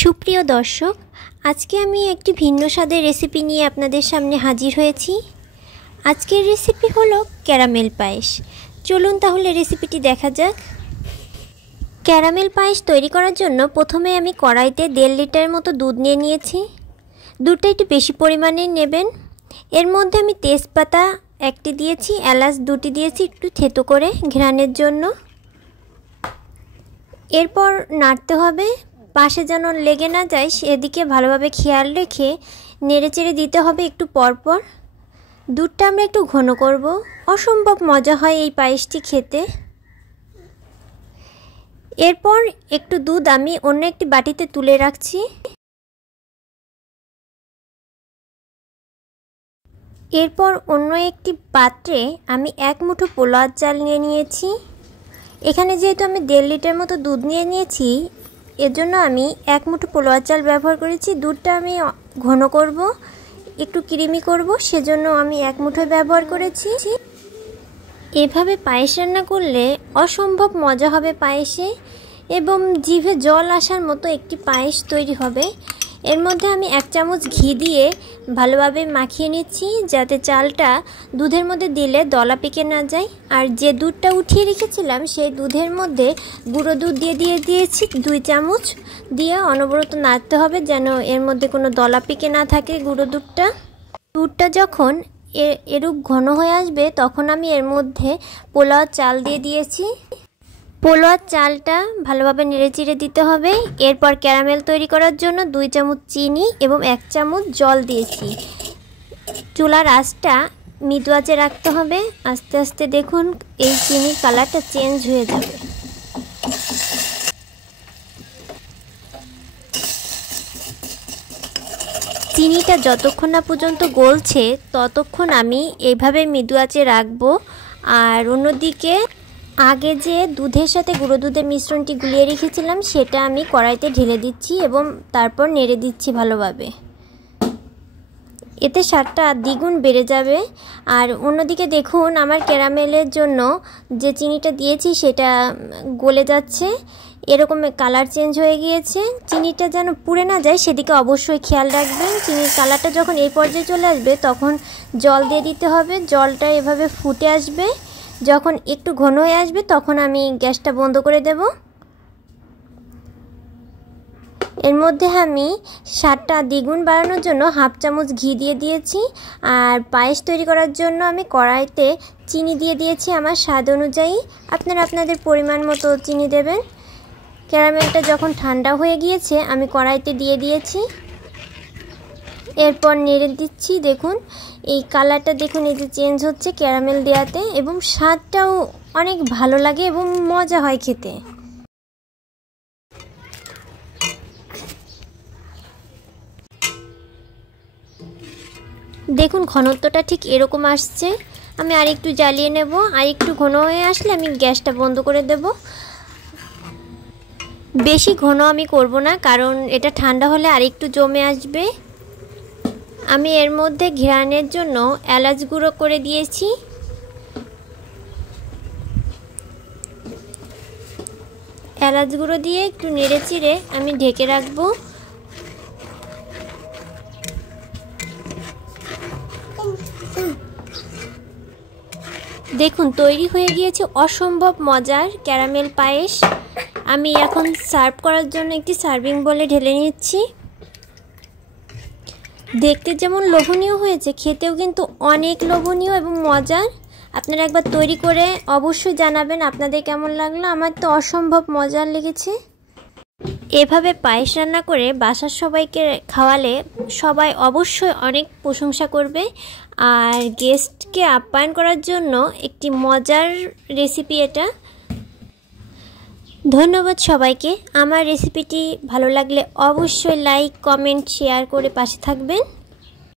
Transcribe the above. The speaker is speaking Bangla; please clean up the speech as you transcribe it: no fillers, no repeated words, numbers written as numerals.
সুপ্রিয় দর্শক, আজকে আমি একটি ভিন্ন স্বাদের রেসিপি নিয়ে আপনাদের সামনে হাজির হয়েছি। আজকের রেসিপি হলো ক্যারামেল পায়েস। চলুন তাহলে রেসিপিটি দেখা যাক। ক্যারামেল পায়েস তৈরি করার জন্য প্রথমে আমি কড়াইতে 1.5 লিটারের মতো দুধ নিয়ে নিয়েছি। দুধটা একটু বেশি পরিমাণে নেবেন। এর মধ্যে আমি তেজপাতা 1টি দিয়েছি, এলাচ 2টি দিয়েছি একটু থেতো করে ঘ্রাণের জন্য। এরপর নাড়তে হবে, পাশে যেন লেগে না যায় সেদিকে ভালোভাবে খেয়াল রেখে নেড়েচেড়ে দিতে হবে একটু পরপর। দুধটা আমরা একটু ঘন করব, অসম্ভব মজা হয় এই পায়েসটি খেতে। এরপর একটু দুধ আমি অন্য একটি বাটিতে তুলে রাখছি। এরপর অন্য একটি পাত্রে আমি 1 মুঠো পোলাওর চাল নিয়ে নিয়েছি। এখানে যেহেতু আমি 1.5 লিটার মতো দুধ নিয়ে নিয়েছি, এর জন্য আমি 1 মুঠো পোলাওয়ার চাল ব্যবহার করেছি। দুধটা আমি ঘন করব, একটু ক্রিমি করব, সেজন্য আমি 1 মুঠো ব্যবহার করেছি। এভাবে পায়েস রান্না করলে অসম্ভব মজা হবে পায়েসে, এবং জিভে জল আসার মতো একটি পায়েস তৈরি হবে। এর মধ্যে আমি 1 চামচ ঘি দিয়ে ভালোভাবে মাখিয়ে নিচ্ছি, যাতে চালটা দুধের মধ্যে দিলে দলা পেকে না যায়। আর যে দুধটা উঠিয়ে রেখেছিলাম সেই দুধের মধ্যে গুঁড়ো দুধ দিয়েছি 2 চামচ, দিয়ে অনবরত নাড়তে হবে যেন এর মধ্যে কোনো দলা পেকে না থাকে গুঁড়ো দুধটা যখন এরূপ ঘন হয়ে আসবে তখন আমি এর মধ্যে পোলাওর চাল দিয়ে দিয়েছি। পোলাওর চালটা ভালোভাবে নেড়েচেড়ে দিতে হবে। এরপর ক্যারামেল তৈরি করার জন্য 2 চামচ চিনি এবং 1 চামচ জল দিয়েছি। চুলার আঁচটা মৃদু আঁচে রাখতে হবে। আস্তে আস্তে দেখুন এই চিনির কালারটা চেঞ্জ হয়ে যাবে। চিনিটা যতক্ষণ না পর্যন্ত গলছে ততক্ষণ আমি এইভাবে মৃদু আঁচে রাখবো। আর অন্যদিকে আগে যে দুধের সাথে গুঁড়ো দুধের মিশ্রণটি গুলিয়ে রেখেছিলাম সেটা আমি কড়াইতে ঢেলে দিচ্ছি এবং তারপর নেড়ে দিচ্ছি ভালোভাবে। এতে স্বাদটা দ্বিগুণ বেড়ে যাবে। আর অন্যদিকে দেখুন আমার ক্যারামেলের জন্য যে চিনিটা দিয়েছি সেটা গলে যাচ্ছে, এরকম কালার চেঞ্জ হয়ে গিয়েছে। চিনিটা যেন পুড়ে না যায় সেদিকে অবশ্যই খেয়াল রাখবেন। চিনির কালারটা যখন এই পর্যায়ে চলে আসবে তখন জল দিয়ে দিতে হবে। জলটা এভাবে ফুটে আসবে, যখন একটু ঘন হয়ে আসবে তখন আমি গ্যাসটা বন্ধ করে দেব। এর মধ্যে আমি স্বাদটা দ্বিগুণ বাড়ানোর জন্য 1/2 চামচ ঘি দিয়ে দিয়েছি। আর পায়েস তৈরি করার জন্য আমি কড়াইতে চিনি দিয়ে দিয়েছি আমার স্বাদ অনুযায়ী। আপনারা আপনাদের পরিমাণ মতো চিনি দেবেন। ক্যারামেলটা যখন ঠান্ডা হয়ে গিয়েছে আমি কড়াইতে দিয়ে দিয়েছি। এরপর নেড়ে দিচ্ছি। দেখুন এই কালারটা দেখুন, এই যে চেঞ্জ হচ্ছে ক্যারামেল দেওয়াতে, এবং স্বাদটাও অনেক ভালো লাগে এবং মজা হয় খেতে। দেখুন ঘনত্বটা ঠিক এরকম আসছে। আমি আরেকটু জ্বালিয়ে নেব। আর একটু ঘন হয়ে আসলে আমি গ্যাসটা বন্ধ করে দেব। বেশি ঘন আমি করব না, কারণ এটা ঠান্ডা হলে আরেকটু জমে আসবে। আমি এর মধ্যে ঘ্রাণের জন্য এলাচ গুঁড়ো করে দিয়েছি। এলাচ গুঁড়ো দিয়ে একটু নেড়েচেড়ে আমি ঢেকে রাখবো। দেখুন তৈরি হয়ে গিয়েছে অসম্ভব মজার ক্যারামেল পায়েস। আমি এখন সার্ভ করার জন্য একটি সার্ভিং বলে ঢেলে নিচ্ছি। দেখতে যেমন লোভনীয় হয়েছে, খেতেও কিন্তু অনেক লোভনীয় এবং মজার। আপনারা একবার তৈরি করে অবশ্যই জানাবেন আপনাদের কেমন লাগলো। আমার তো অসম্ভব মজার লেগেছে। এভাবে পায়েস রান্না করে বাসার সবাইকে খাওয়ালে সবাই অবশ্যই অনেক প্রশংসা করবে। আর গেস্টকে আপ্যায়ন করার জন্য একটি মজার রেসিপি এটা। ধন্যবাদ সবাইকে। আমার রেসিপিটি ভালো লাগলে অবশ্যই লাইক, কমেন্ট, শেয়ার করে পাশে থাকবেন।